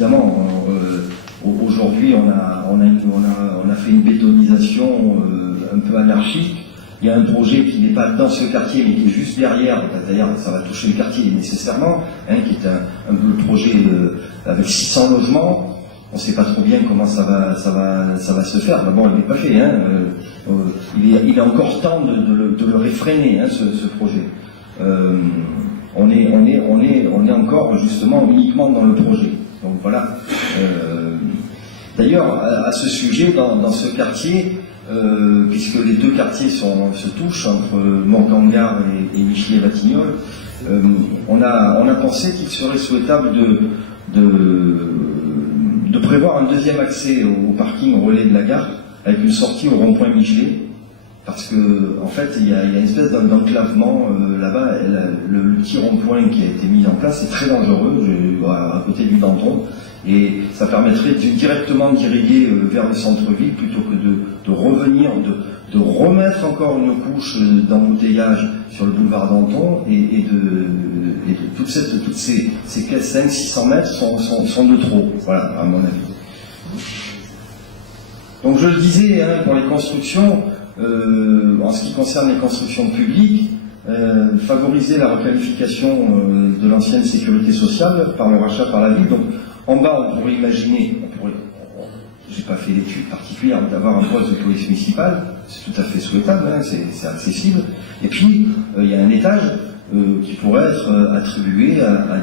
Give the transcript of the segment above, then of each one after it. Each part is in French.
évidemment, aujourd'hui, on a fait une bétonisation un peu anarchique. Il y a un projet qui n'est pas dans ce quartier, mais qui est juste derrière. D'ailleurs, ça va toucher le quartier nécessairement, qui est un peu le projet avec 600 logements. On ne sait pas trop bien comment ça va se faire. D'abord, il n'est pas fait. Il est encore temps de le réfréner, ce projet. On est encore justement uniquement dans le projet. Donc voilà. D'ailleurs, à ce sujet, dans ce quartier, puisque les deux quartiers se touchent entre Morgangar et Michillet-Batignolles, on a pensé qu'il serait souhaitable de prévoir un deuxième accès au parking relais de la gare avec une sortie au rond-point Michelet, parce que en fait il y a une espèce d'enclavement là-bas. Le petit rond-point qui a été mis en place est très dangereux à côté du Danton, et ça permettrait directement d'irriguer vers le centre-ville plutôt que de revenir, de remettre encore une couche d'embouteillage sur le boulevard Danton, et toutes ces 500-600 mètres sont de trop, voilà, à mon avis. Donc je le disais, pour les constructions, en ce qui concerne les constructions publiques, favoriser la requalification de l'ancienne sécurité sociale par le rachat par la ville. Donc en bas, on pourrait imaginer, j'ai pas fait d'études particulières, d'avoir un poste de police municipale, c'est tout à fait souhaitable, c'est accessible. Et puis, il y a un étage qui pourrait être attribué à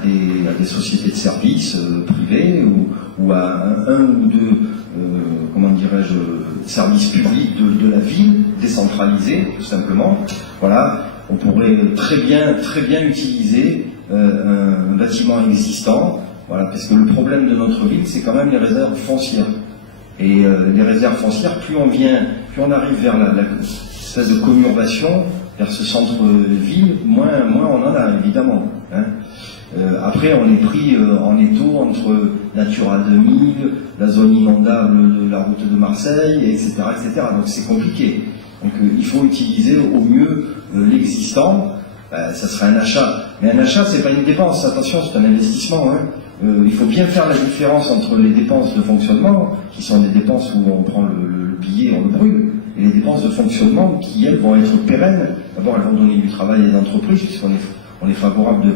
des sociétés de services privées, ou à un ou deux, comment dirais-je, services publics de la ville, décentralisés, tout simplement. Voilà, on pourrait très bien utiliser un bâtiment existant, voilà, parce que le problème de notre ville, c'est quand même les réserves foncières. Et les réserves foncières, plus on arrive vers la espèce de conurbation, vers ce centre-ville, moins on en a, évidemment. Après, on est pris en étau entre Natura 2000, la zone inondable de la route de Marseille, etc. Donc c'est compliqué. Donc il faut utiliser au mieux l'existant. Ça serait un achat. Mais un achat, c'est pas une dépense. Attention, c'est un investissement. Il faut bien faire la différence entre les dépenses de fonctionnement, qui sont des dépenses où on prend le billet, on le brûle, et les dépenses de fonctionnement qui, elles, vont être pérennes. D'abord, elles vont donner du travail à des entreprises, puisqu'on est favorable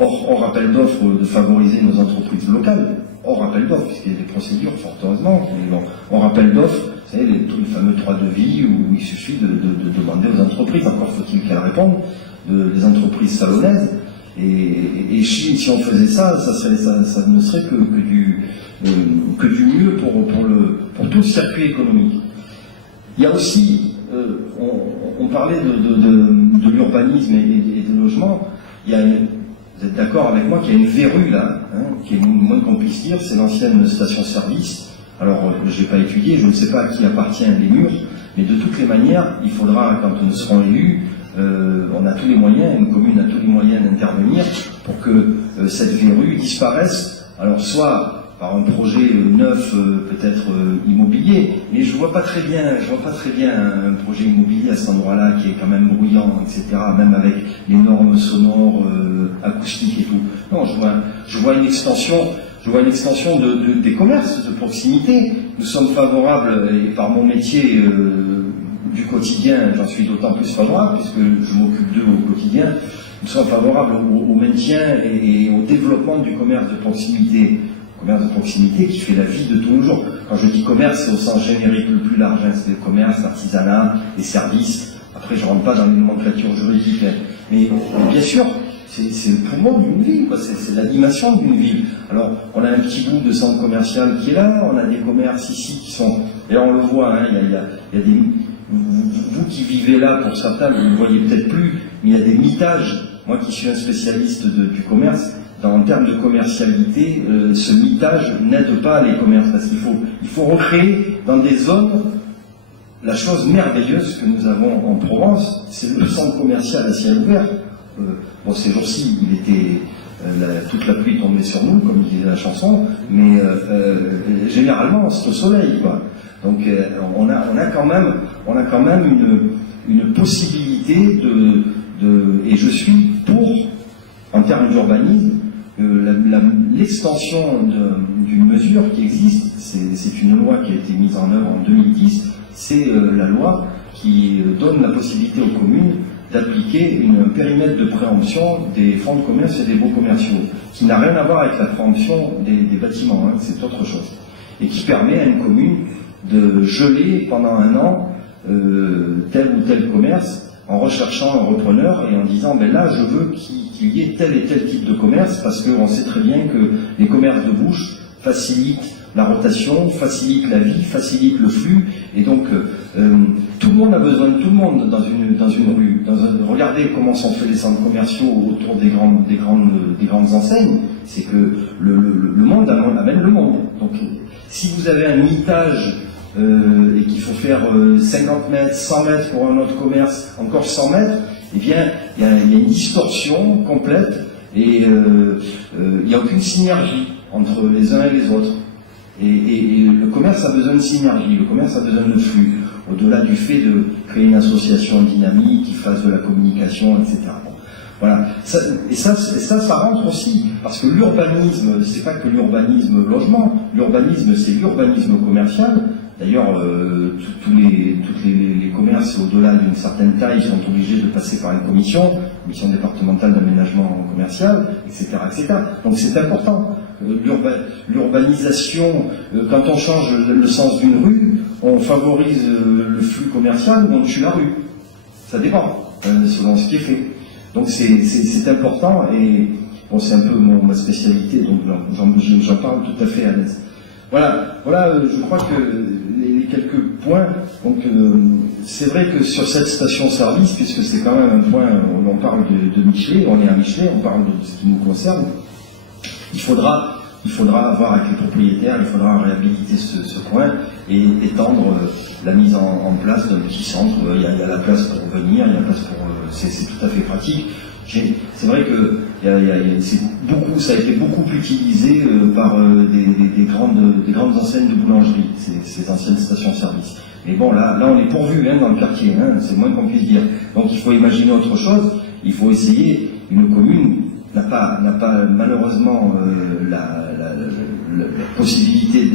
hors appel d'offres, de favoriser nos entreprises locales, hors appel d'offres, puisqu'il y a des procédures, fort heureusement. Hors appel d'offres, vous savez, les fameux 3 devis où il suffit de demander aux entreprises, encore faut-il qu'elles répondent, des entreprises salonnaises. Et si on faisait ça, ça ne serait que du mieux pour tout le circuit économique. Il y a aussi, on parlait de l'urbanisme et des logements. Vous êtes d'accord avec moi qu'il y a une verrue là, qui est le moins qu'on puisse dire, c'est l'ancienne station-service. Alors, je n'ai pas étudié, je ne sais pas à qui appartiennent les murs, mais de toutes les manières, il faudra, quand nous serons élus, on a tous les moyens, une commune a tous les moyens d'intervenir pour que cette verrue disparaisse. Alors soit par un projet neuf, peut-être immobilier, mais je vois pas très bien un projet immobilier à cet endroit-là qui est quand même bruyant, etc. Même avec les normes sonores, acoustiques et tout. Non, je vois une extension des commerces de proximité. Nous sommes favorables, et par mon métier du quotidien, j'en suis d'autant plus favorable, puisque je m'occupe d'eux au quotidien, nous sommes favorables au maintien et au développement du commerce de proximité. Commerce de proximité qui fait la vie de tous les jours. Quand je dis commerce, c'est au sens générique le plus large, c'est le commerce, l'artisanat, les services. Après, je ne rentre pas dans les nomenclatures juridiques, mais bien sûr, c'est le poumon d'une ville, c'est l'animation d'une ville. Alors, on a un petit bout de centre commercial qui est là, on a des commerces ici qui sont... Et on le voit, il y a des... Vous qui vivez là, pour certains, vous ne le voyez peut-être plus, mais il y a des mitages. Moi qui suis un spécialiste du commerce, en termes de commercialité, ce mitage n'aide pas les commerces, parce qu'il faut recréer dans des zones la chose merveilleuse que nous avons en Provence, c'est le centre commercial à ciel ouvert. Ces jours-ci, toute la pluie tombait sur nous, comme disait la chanson, mais généralement c'est au soleil, quoi. Donc on a quand même une possibilité et je suis pour, en termes d'urbanisme, l'extension d'une mesure qui existe, c'est une loi qui a été mise en œuvre en 2010, c'est la loi qui donne la possibilité aux communes d'appliquer un périmètre de préemption des fonds de commerce et des baux commerciaux, qui n'a rien à voir avec la préemption des bâtiments, hein, c'est autre chose, et qui permet à une commune de geler pendant un an tel ou tel commerce en recherchant un repreneur et en disant ben là je veux qu'il y ait tel et tel type de commerce, parce qu'on sait très bien que les commerces de bouche facilitent la rotation, facilitent la vie, facilitent le flux, et donc tout le monde a besoin de tout le monde dans une rue. Regardez comment sont faits les centres commerciaux autour des grandes enseignes, c'est que le monde amène le monde. Donc si vous avez un mitage et qu'il faut faire 50 mètres, 100 mètres pour un autre commerce, encore 100 mètres, eh bien, il y a une distorsion complète et il n'y a aucune synergie entre les uns et les autres. Et le commerce a besoin de synergie, le commerce a besoin de flux, au-delà du fait de créer une association dynamique qui fasse de la communication, etc. Bon, voilà. Ça rentre aussi, parce que l'urbanisme, c'est pas que l'urbanisme logement, l'urbanisme c'est l'urbanisme commercial. D'ailleurs, tous les commerces au-delà d'une certaine taille sont obligés de passer par une commission départementale d'aménagement commercial, etc., etc. Donc c'est important. L'urbanisation, quand on change le sens d'une rue, on favorise le flux commercial ou on tue la rue. Ça dépend, selon ce qui est fait. Donc c'est important, et bon, c'est un peu ma spécialité, donc j'en parle tout à fait à l'aise. Voilà, je crois que les quelques points. Donc, c'est vrai que sur cette station-service, puisque c'est quand même un point où on parle de Michelet, on est à Michelet, on parle de ce qui nous concerne, il faudra voir avec les propriétaires, il faudra réhabiliter ce point et étendre la mise en place d'un petit centre. Il y a la place pour venir, il y a la place pour... c'est tout à fait pratique. C'est vrai que ça a été beaucoup utilisé par des grandes enseignes de boulangerie, ces anciennes stations-service. Mais bon, là on est pourvu dans le quartier, c'est moins qu'on puisse dire. Donc il faut imaginer autre chose, il faut essayer. Une commune n'a pas malheureusement la possibilité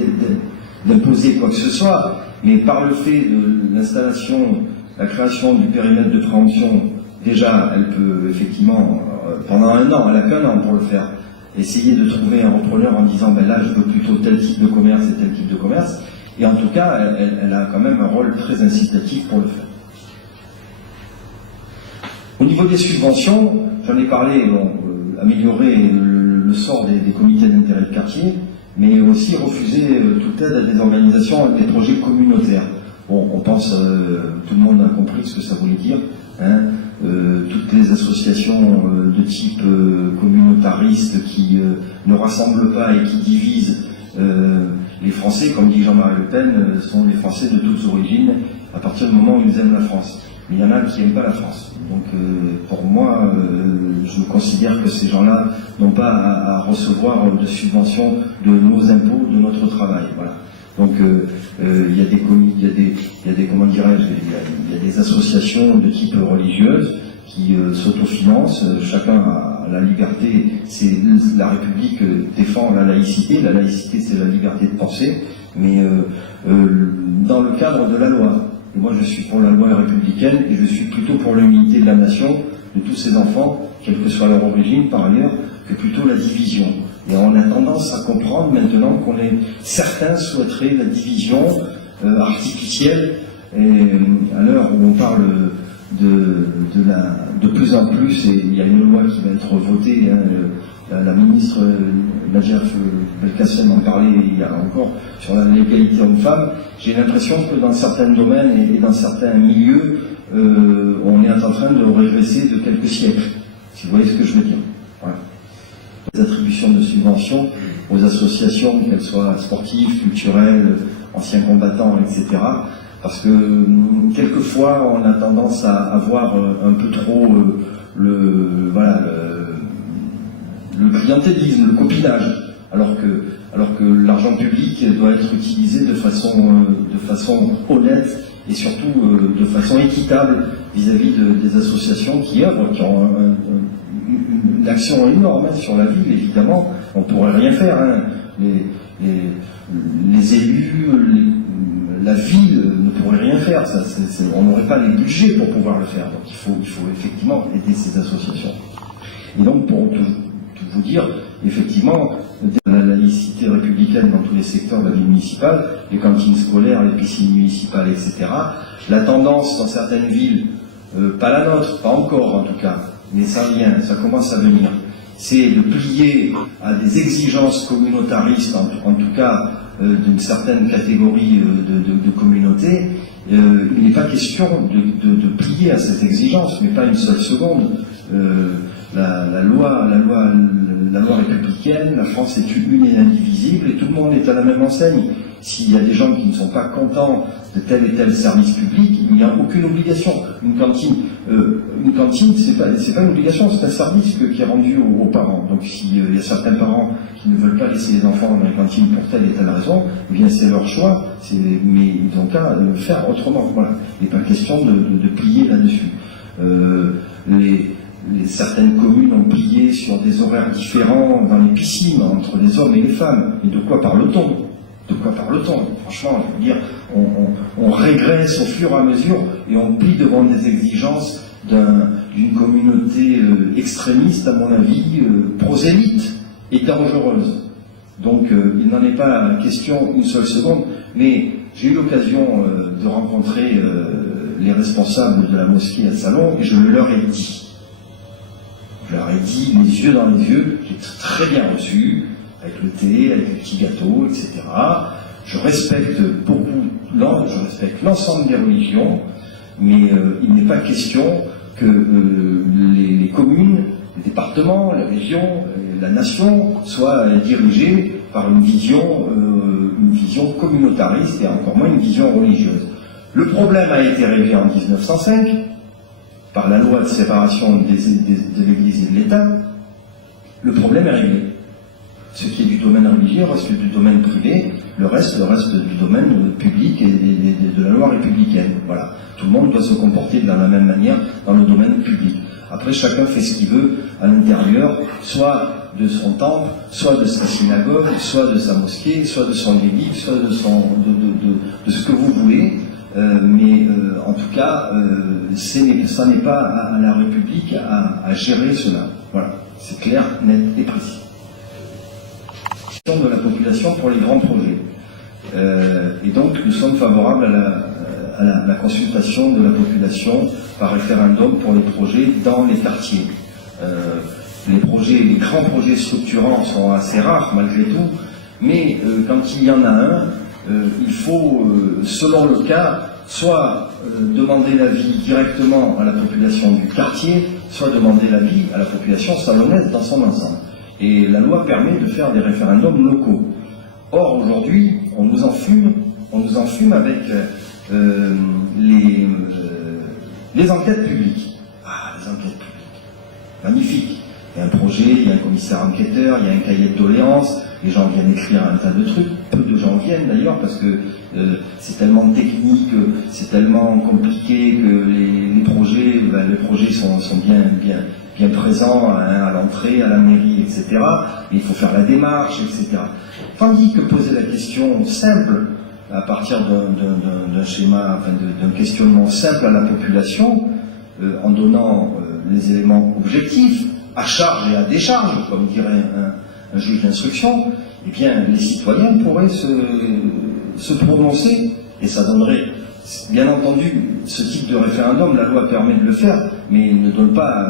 d'imposer quoi que ce soit, mais par le fait de l'installation, la création du périmètre de préemption, déjà, elle peut effectivement, pendant un an, elle n'a qu'un an pour le faire, essayer de trouver un repreneur en disant ben là je veux plutôt tel type de commerce et tel type de commerce, et en tout cas elle a quand même un rôle très incitatif pour le faire. Au niveau des subventions, j'en ai parlé, améliorer le sort des comités d'intérêt de quartier, mais aussi refuser toute aide à des organisations avec des projets communautaires. Bon, on pense, tout le monde a compris ce que ça voulait dire, toutes les associations de type communautariste qui ne rassemblent pas et qui divisent les Français, comme dit Jean-Marie Le Pen, sont les Français de toutes origines à partir du moment où ils aiment la France. Mais il y en a qui n'aiment pas la France. Donc pour moi, je considère que ces gens-là n'ont pas à recevoir de subventions de nos impôts, de notre travail. Voilà. Donc il y a des associations de type religieuse qui s'autofinancent, chacun a la liberté, la République défend la laïcité c'est la liberté de penser, mais dans le cadre de la loi. Et moi je suis pour la loi républicaine et je suis plutôt pour l'unité de la nation, de tous ces enfants, quelle que soit leur origine par ailleurs, que plutôt la division. Et on a tendance à comprendre maintenant certains souhaiteraient la division artificielle, et à l'heure où on parle de plus en plus, et il y a une loi qui va être votée, la ministre Najat Belkacem en parlait il y a encore sur l'égalité homme-femme. J'ai l'impression que dans certains domaines et dans certains milieux, on est en train de régresser de quelques siècles, si vous voyez ce que je veux dire. Voilà. Les attributions de subventions aux associations, qu'elles soient sportives, culturelles, anciens combattants, etc. Parce que quelquefois on a tendance à avoir un peu trop le clientélisme, le copinage, alors que l'argent public doit être utilisé de façon honnête et surtout de façon équitable vis-à-vis des associations qui œuvrent, qui ont l'action est énorme hein, sur la ville, évidemment, on ne pourrait rien faire. Hein. Les élus, la ville ne pourrait rien faire, on n'aurait pas les budgets pour pouvoir le faire. Donc il faut effectivement aider ces associations. Et donc pour tout vous dire, effectivement, la laïcité républicaine dans tous les secteurs de la vie municipale, les cantines scolaires, les piscines municipales, etc. La tendance dans certaines villes, pas la nôtre, pas encore en tout cas, mais ça vient, ça commence à venir, c'est de plier à des exigences communautaristes, en tout cas d'une certaine catégorie de communautés. Il n'est pas question de plier à cette exigence, mais pas une seule seconde. La loi républicaine, la France est une et indivisible, et tout le monde est à la même enseigne. S'il y a des gens qui ne sont pas contents de tel et tel service public, il n'y a aucune obligation. Une cantine, c'est pas une obligation, c'est un service qui est rendu aux parents. Donc s'il y a certains parents qui ne veulent pas laisser les enfants dans les cantines pour telle et telle raison, eh bien c'est leur choix, mais ils ont qu'à le faire autrement. Voilà. Il n'est pas question de plier là-dessus. Certaines communes ont plié sur des horaires différents dans les piscines entre les hommes et les femmes. Mais de quoi parle-t-on? De quoi parle-t-on? Franchement, je veux dire, on régresse au fur et à mesure et on plie devant des exigences d'une communauté extrémiste, à mon avis, prosélyte et dangereuse. Donc, il n'en est pas question une seule seconde, mais j'ai eu l'occasion de rencontrer les responsables de la mosquée à Salon et je leur ai dit. Je leur ai dit, les yeux dans les yeux, j'ai très bien reçu, avec le thé, avec les petits gâteaux, etc. Je respecte je respecte l'ensemble des religions, mais il n'est pas question que les communes, les départements, la région, la nation soient dirigées par une vision communautariste et encore moins une vision religieuse. Le problème a été réglé en 1905 par la loi de séparation de l'Église et de l'État. Le problème est réglé. Ce qui est du domaine religieux reste du domaine privé, le reste du domaine public et de la loi républicaine. Voilà. Tout le monde doit se comporter de la même manière dans le domaine public. Après, chacun fait ce qu'il veut à l'intérieur, soit de son temple, soit de sa synagogue, soit de sa mosquée, soit de son église, soit de ce que vous voulez. Mais en tout cas, ça n'est pas à la République à gérer cela. Voilà. C'est clair, net et précis. De la population pour les grands projets. Et donc nous sommes favorables à la consultation de la population par référendum pour les projets dans les quartiers. Les grands projets structurants sont assez rares malgré tout, mais quand il y en a un, il faut, selon le cas, soit demander l'avis directement à la population du quartier, soit demander l'avis à la population salonnaise dans son ensemble. Et la loi permet de faire des référendums locaux. Or, aujourd'hui, on nous enfume avec les enquêtes publiques. Ah, les enquêtes publiques. Magnifique. Il y a un projet, il y a un commissaire enquêteur, il y a un cahier de doléances, les gens viennent écrire un tas de trucs. Peu de gens viennent d'ailleurs parce que c'est tellement technique, c'est tellement compliqué que les projets sont bien présents à l'entrée, à la mairie, etc. Et il faut faire la démarche, etc. Tandis que poser la question simple, à partir d'un schéma, enfin d'un questionnement simple à la population, en donnant les éléments objectifs, à charge et à décharge, comme dirait un juge d'instruction, eh bien, les citoyens pourraient se prononcer, et ça donnerait, bien entendu, ce type de référendum, la loi permet de le faire, mais ne donne pas,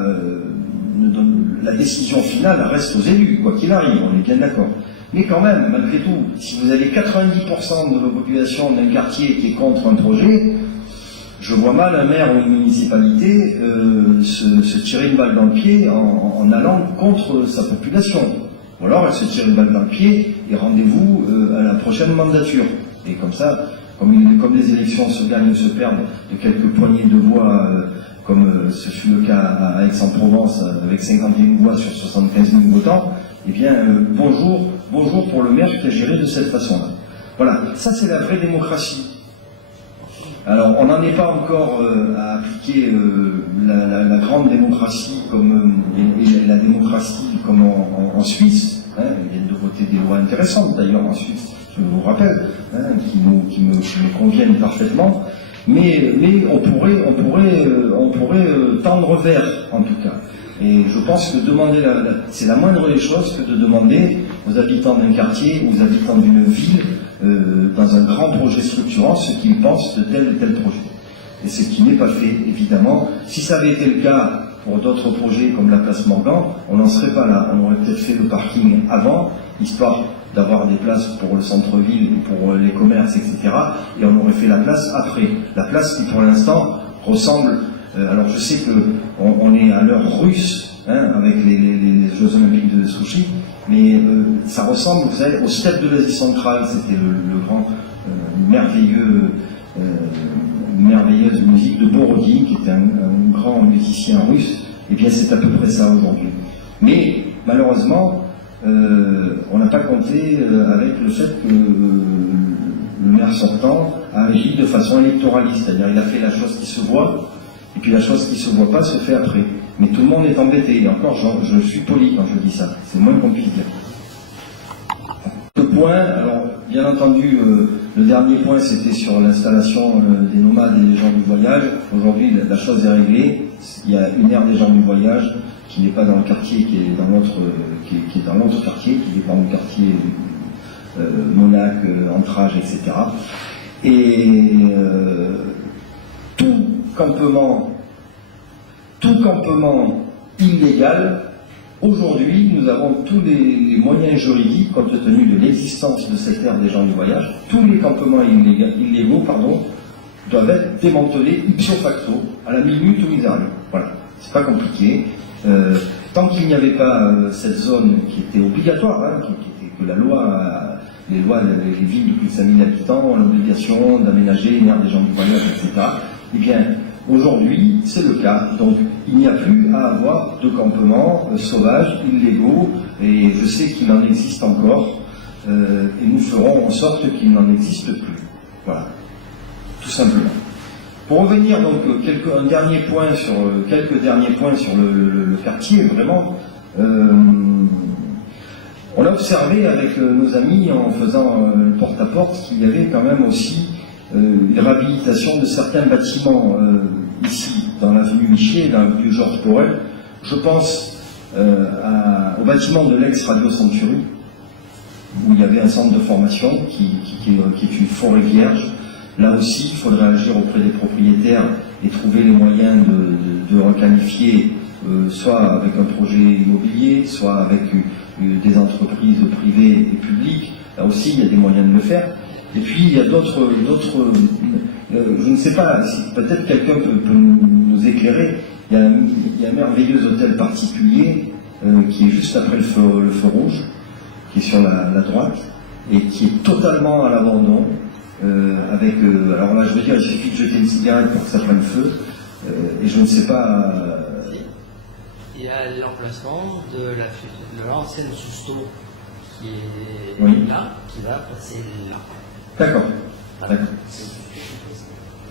la décision finale reste aux élus, quoi qu'il arrive, on est bien d'accord. Mais quand même, malgré tout, si vous avez 90% de la population d'un quartier qui est contre un projet, je vois mal un maire ou une municipalité se tirer une balle dans le pied en allant contre sa population. Ou alors elle se tire une balle dans le pied et rendez-vous à la prochaine mandature. Et comme ça, comme les élections se gagnent ou se perdent de quelques poignées de voix, comme ce fut le cas à Aix-en-Provence avec 51 voix sur 75 000 votants, eh bien bonjour pour le maire qui a géré de cette façon-là. Voilà, ça c'est la vraie démocratie. Alors, on n'en est pas encore à appliquer la grande démocratie et la démocratie comme en Suisse. Hein. Ils viennent de voter des lois intéressantes d'ailleurs en Suisse, je vous rappelle, hein, qui me conviennent parfaitement. Mais on pourrait tendre vers, en tout cas. Et je pense que demander c'est la moindre des choses que de demander aux habitants d'un quartier, aux habitants d'une ville, dans un grand projet structurant, ce qu'ils pensent de tel et tel projet. Et c'est ce qui n'est pas fait, évidemment. Si ça avait été le cas pour d'autres projets comme la place Morgan, on n'en serait pas là. On aurait peut-être fait le parking avant, histoire d'avoir des places pour le centre-ville, pour les commerces, etc. Et on aurait fait la place après. La place qui, pour l'instant, ressemble... alors je sais qu'on est à l'heure russe, hein, avec les Jeux Olympiques de Sochi, mais ça ressemble, vous savez, au steppe de l'Asie centrale. C'était le grand, merveilleuse musique de Borodine, qui était un grand musicien russe. Et bien c'est à peu près ça aujourd'hui. Mais malheureusement, on n'a pas compté avec le fait que le maire sortant a agi de façon électoraliste, c'est-à-dire il a fait la chose qui se voit, et puis la chose qui ne se voit pas se fait après. Mais tout le monde est embêté, et encore je suis poli quand je dis ça, c'est moins qu'on puisse dire. Le point, alors bien entendu, le dernier point c'était sur l'installation des nomades et des gens du voyage. Aujourd'hui la chose est réglée, il y a une aire des gens du voyage qui n'est pas dans le quartier, qui est dans l'autre quartier, qui dépend du quartier Monac, Entrage, etc. Et tout campement illégal, aujourd'hui, nous avons tous les moyens juridiques, compte tenu de l'existence de cette aire des gens du voyage, tous les campements illégaux doivent être démantelés ipso facto, à la minute où ils arrivent. Voilà, c'est pas compliqué. Tant qu'il n'y avait pas cette zone qui était obligatoire, hein, que la loi, les villes de plus de 5000 habitants ont l'obligation d'aménager une aire des gens du voyage, etc. Eh bien, aujourd'hui, c'est le cas. Donc, il n'y a plus à avoir de campements sauvages, illégaux, et je sais qu'il en existe encore, et nous ferons en sorte qu'il n'en existe plus. Voilà, tout simplement. Pour revenir donc quelques derniers points sur le quartier, vraiment, on a observé avec nos amis en faisant le porte-à-porte qu'il y avait quand même aussi une réhabilitation de certains bâtiments ici, dans l'avenue Michier, dans l'avenue Georges Porel. Je pense au bâtiment de l'ex-Radio Century, où il y avait un centre de formation qui est une forêt vierge. Là aussi, il faudrait agir auprès des propriétaires et trouver les moyens de requalifier, soit avec un projet immobilier, soit avec des entreprises privées et publiques. Là aussi, il y a des moyens de le faire. Et puis, il y a d'autres je ne sais pas, si peut-être quelqu'un peut nous éclairer. Il y a un merveilleux hôtel particulier qui est juste après le feu rouge, qui est sur la droite, et qui est totalement à l'abandon. Alors là, je veux dire, il suffit de jeter une cigarette pour que ça prenne feu, et je ne sais pas. Il y a l'emplacement de l'ancienne Sousto qui est là, qui va passer là. D'accord.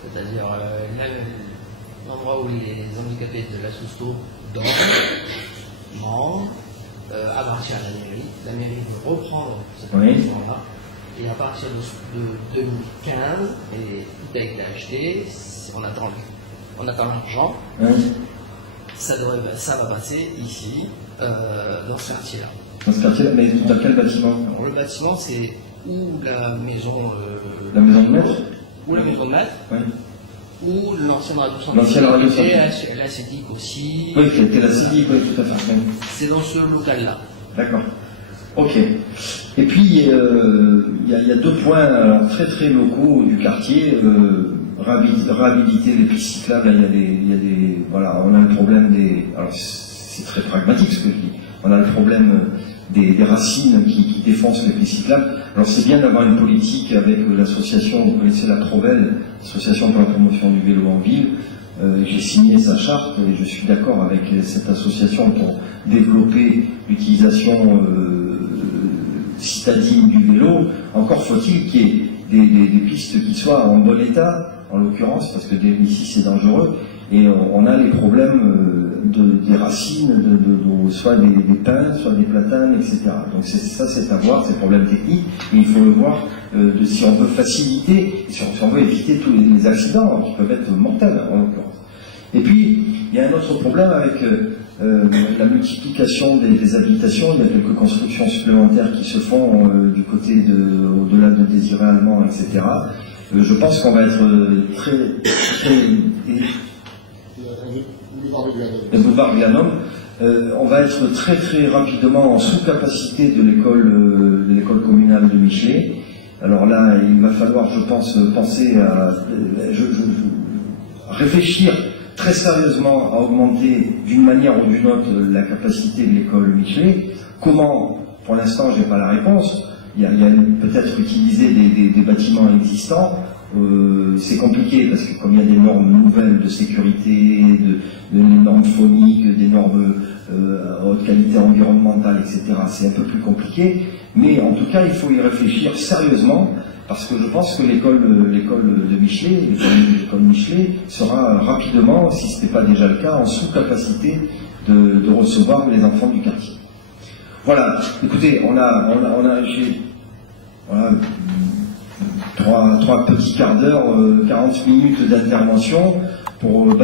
C'est-à-dire l'endroit où les handicapés de la Sousto dorment, mangent, appartient à la mairie. La mairie veut reprendre cette position-là. Et à partir de 2015, et tout a été acheté, on attend l'argent. Ça va passer ici, dans ce quartier-là. Dans ce quartier-là, mais dans quel bâtiment? Alors, le bâtiment, c'est ou la maison... la maison de maître? Ou la maison de maître. Ou l'ancienne radio centrale. L'ancienne radio centrale. Et la CEDIC aussi. Oui, qui était la CEDIC, oui, tout à fait. C'est dans ce local-là. D'accord. Ok. Et puis, il y a deux points alors, très très locaux du quartier. Réhabiliter les pistes cyclables, voilà, on a le problème alors c'est très pragmatique ce que je dis, on a le problème des racines qui défoncent les pistes cyclables. Alors c'est bien d'avoir une politique avec l'association, vous connaissez la Trovelle, l'association pour la promotion du vélo en ville. J'ai signé sa charte et je suis d'accord avec cette association pour développer l'utilisation citadine du vélo. Encore faut-il qu'il y ait des pistes qui soient en bon état, en l'occurrence, parce que ici c'est dangereux, et on a les problèmes des racines, soit des pins, soit des platanes, etc. Donc ça c'est à voir, c'est un problème technique, et il faut le voir si on veut faciliter, si on veut éviter tous les accidents qui peuvent être mortels en l'occurrence. Et puis, il y a un autre problème avec la multiplication des habitations. Il y a quelques constructions supplémentaires qui se font du côté au-delà de Désiré Allemand, etc. Je pense qu'on va être le boulevard Glanum, on va être très très rapidement en sous-capacité de l'école communale de Michelet. Alors là, il va falloir, je pense, penser à réfléchir très sérieusement à augmenter d'une manière ou d'une autre la capacité de l'école Michelet. Comment? Pour l'instant, je n'ai pas la réponse. Il y a peut-être utiliser des bâtiments existants. C'est compliqué parce que comme il y a des normes nouvelles de sécurité, des normes phoniques, des normes haute qualité environnementale, etc., c'est un peu plus compliqué. Mais en tout cas, il faut y réfléchir sérieusement. Parce que je pense que l'école de Michelet, l'école Michelet, sera rapidement, si ce n'est pas déjà le cas, en sous-capacité de recevoir les enfants du quartier. Voilà, écoutez, j'ai trois petits quarts d'heure, 40 minutes d'intervention pour